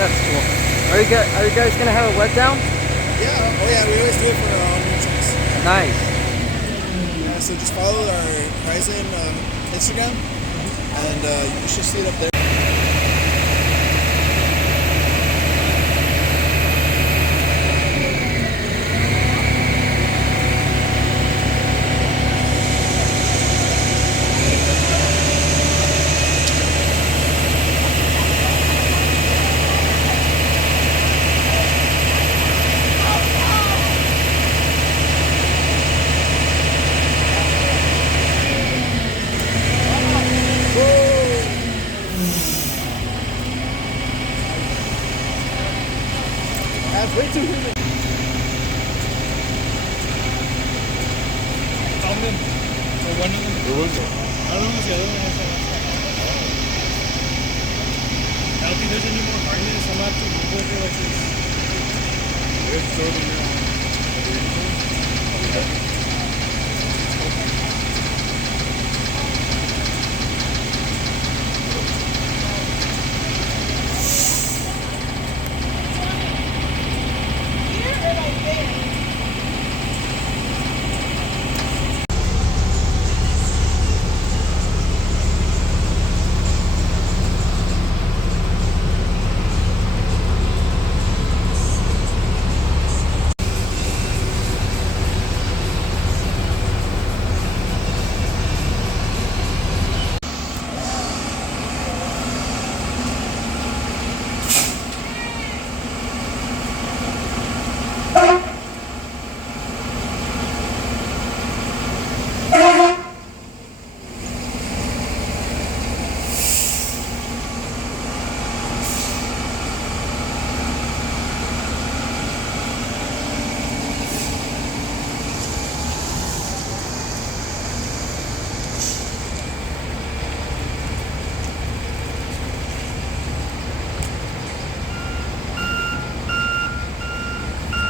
That's cool. Are you guys gonna have a letdown? Yeah, oh yeah, we always do it for our own entrance. Nice. Yeah, so just follow our Horizon Instagram, and you should see it up there. That's way too humid. Found them. Or one of them. Where was it? I don't know if the other one was on that side. I don't think there's any more hardness. I'm gonna have to go through like this. It's totally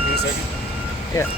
Give me a second. Yeah.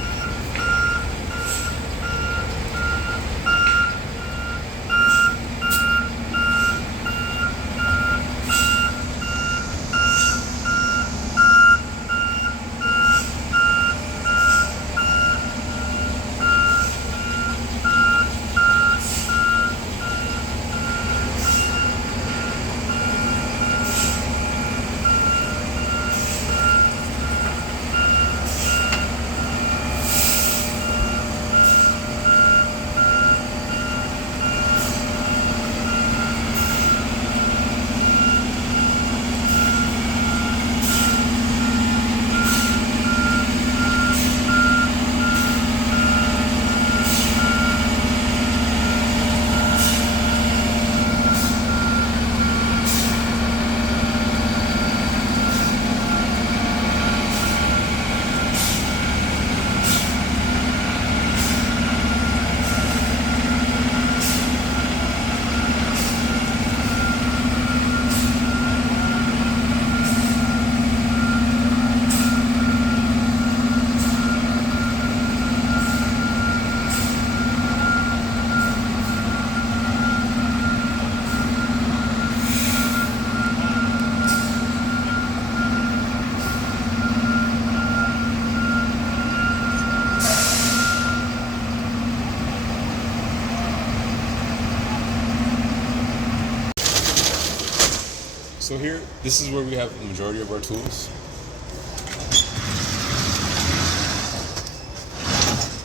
So here, this is where we have the majority of our tools.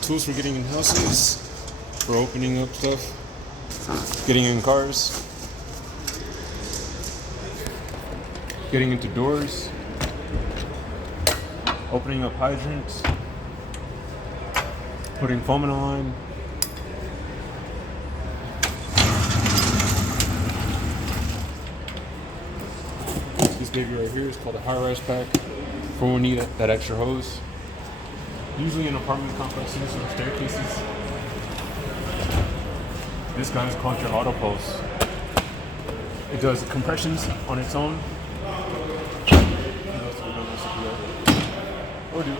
Tools for getting in houses, for opening up stuff, getting in cars, getting into doors, opening up hydrants, putting foam in a line. This baby right here is called a high-rise pack for when we need that extra hose. Usually in apartment complexes or staircases. This guy is called your auto pulse. It does compressions on its own. Or do.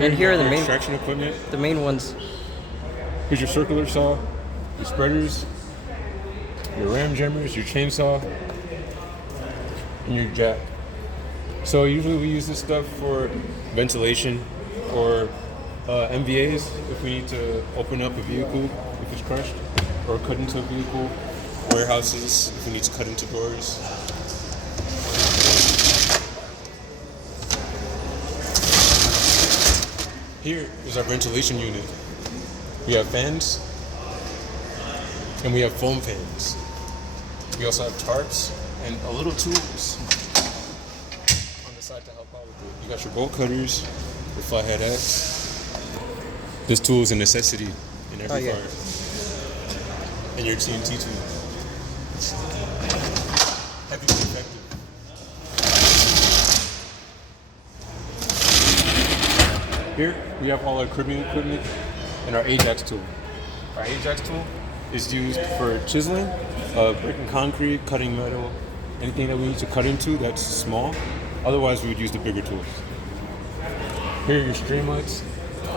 And here are the your main extraction equipment. ones. Here's your circular saw, your spreaders, your ram jammers, your chainsaw, and your jack. So usually we use this stuff for ventilation or MVAs if we need to open up a vehicle if it's crushed, or cut into a vehicle, warehouses if we need to cut into doors. Here is our ventilation unit. We have fans, and we have foam fans. We also have tarps and a little tools on the side to help out with it. You got your bolt cutters, your flathead X. This tool is a necessity in every yeah. fire. And your TNT tool. Heavy but effective. Here we have all our cribbing equipment and our Ajax tool. Our Ajax tool is used for chiseling, breaking concrete, cutting metal, anything that we need to cut into that's small. Otherwise, we would use the bigger tools. Here are your stream lights.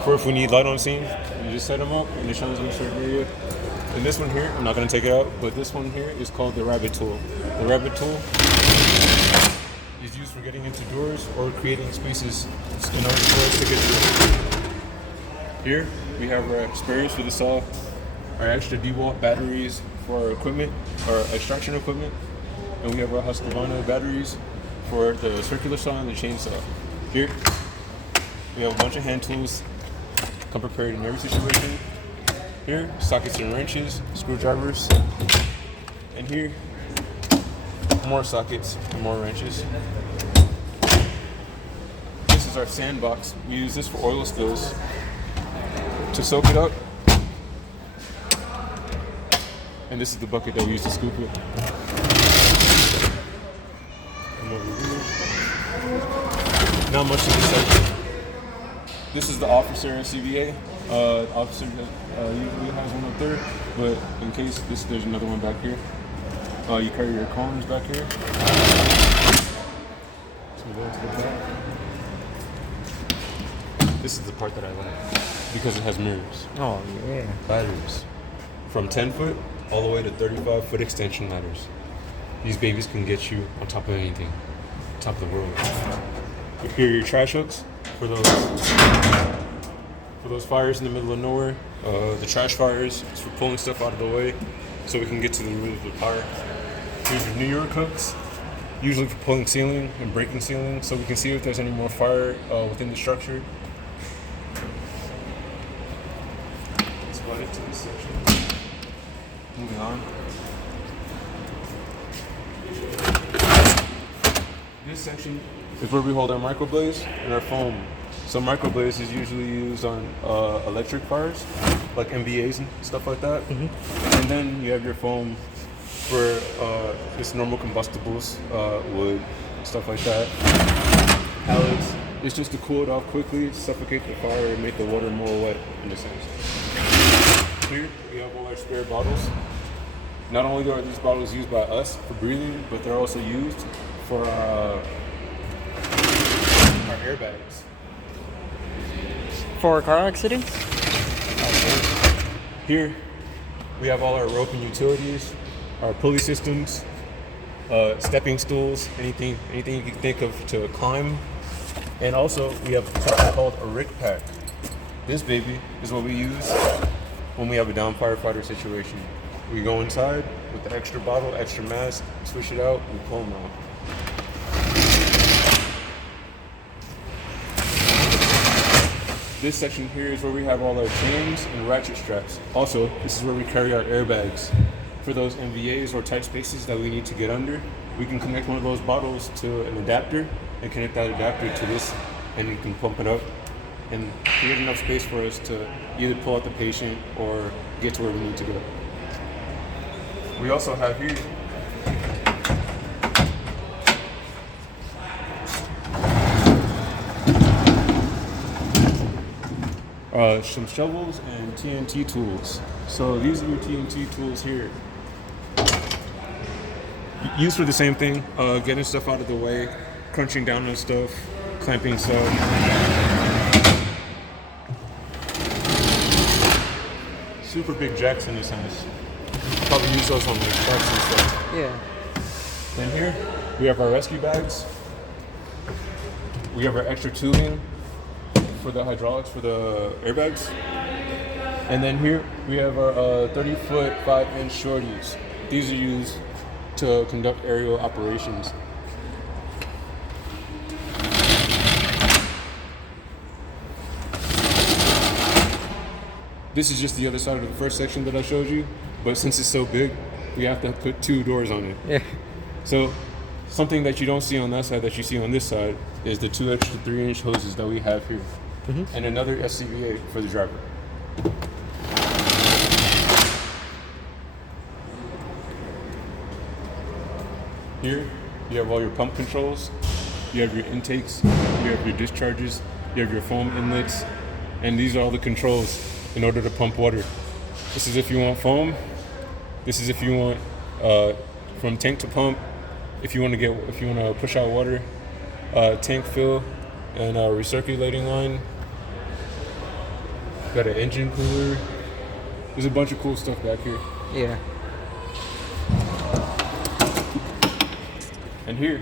For if we need light on scene, you just set them up and it shines in a certain area. And this one here, I'm not going to take it out, but this one here is called the rabbit tool. The rabbit tool is used for getting into doors or creating spaces in order for us to get through. Here we have our spares for the saw, our extra DeWalt batteries for our equipment, our extraction equipment, and we have our Husqvarna batteries for the circular saw and the chainsaw. Here we have a bunch of hand tools, come prepared in every situation. Here, sockets and wrenches, screwdrivers, and here, more sockets and more wrenches. This is our sandbox. We use this for oil spills. To soak it up, and this is the bucket that we use to scoop it. Come over here. Not much to this section. This is the officer at CVA. Officer that usually has one up there, but in case there's another one back here. You carry your cones back here. So we go to the back. This is the part that I like because it has mirrors. Oh yeah. Ladders. From 10 foot all the way to 35 foot extension ladders. These babies can get you on top of anything. Top of the world. Here are your trash hooks for those fires in the middle of nowhere. The trash fires is for pulling stuff out of the way so we can get to the root of the fire. Here's your New York hooks, usually for pulling ceiling and breaking ceiling so we can see if there's any more fire within the structure. Let's go into this section. Moving on. This section is where we hold our microblaze and our foam. So microblaze is usually used on electric fires, like MVAs and stuff like that. Mm-hmm. And then you have your foam for just normal combustibles, wood, stuff like that. Pallets, it's just to cool it off quickly, suffocate the fire, and make the water more wet in a sense. Here we have all our spare bottles. Not only are these bottles used by us for breathing, but they're also used for our airbags. For car accidents? Here we have all our rope and utilities, our pulley systems, stepping stools, anything you can think of to climb. And also we have something called a RIC pack. This baby is what we use when we have a down firefighter situation. We go inside with the extra bottle, extra mask, swish it out, and pull them out. This section here is where we have all our chains and ratchet straps. Also, this is where we carry our airbags. For those MVAs or tight spaces that we need to get under, we can connect one of those bottles to an adapter and connect that adapter to this, and you can pump it up and create enough space for us to either pull out the patient or get to where we need to go. We also have here some shovels and TNT tools. So these are your TNT tools here. Used for the same thing, getting stuff out of the way, crunching down on stuff, clamping stuff. super big jacks in a sense. Probably use those on like trucks and stuff. Yeah. Then here we have our rescue bags. We have our extra tubing for the hydraulics for the airbags. And then here we have our 30-foot 5-inch shorties. These are used to conduct aerial operations. This is just the other side of the first section that I showed you, but since it's so big, we have to put 2 doors on it. Yeah. So something that you don't see on that side that you see on this side is the 2 extra 3-inch hoses that we have here. And another SCBA for the driver. Here, you have all your pump controls, you have your intakes, you have your discharges, you have your foam inlets, and these are all the controls in order to pump water. This is if you want foam. This is if you want from tank to pump. If you want to push out water, tank fill, and recirculating line. Got an engine cooler. There's a bunch of cool stuff back here. Yeah. And here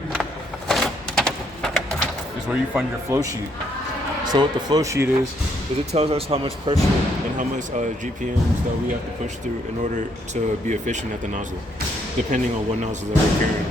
is where you find your flow sheet. So what the flow sheet is it tells us how much pressure and how much GPMs that we have to push through in order to be efficient at the nozzle, depending on what nozzle that we're carrying.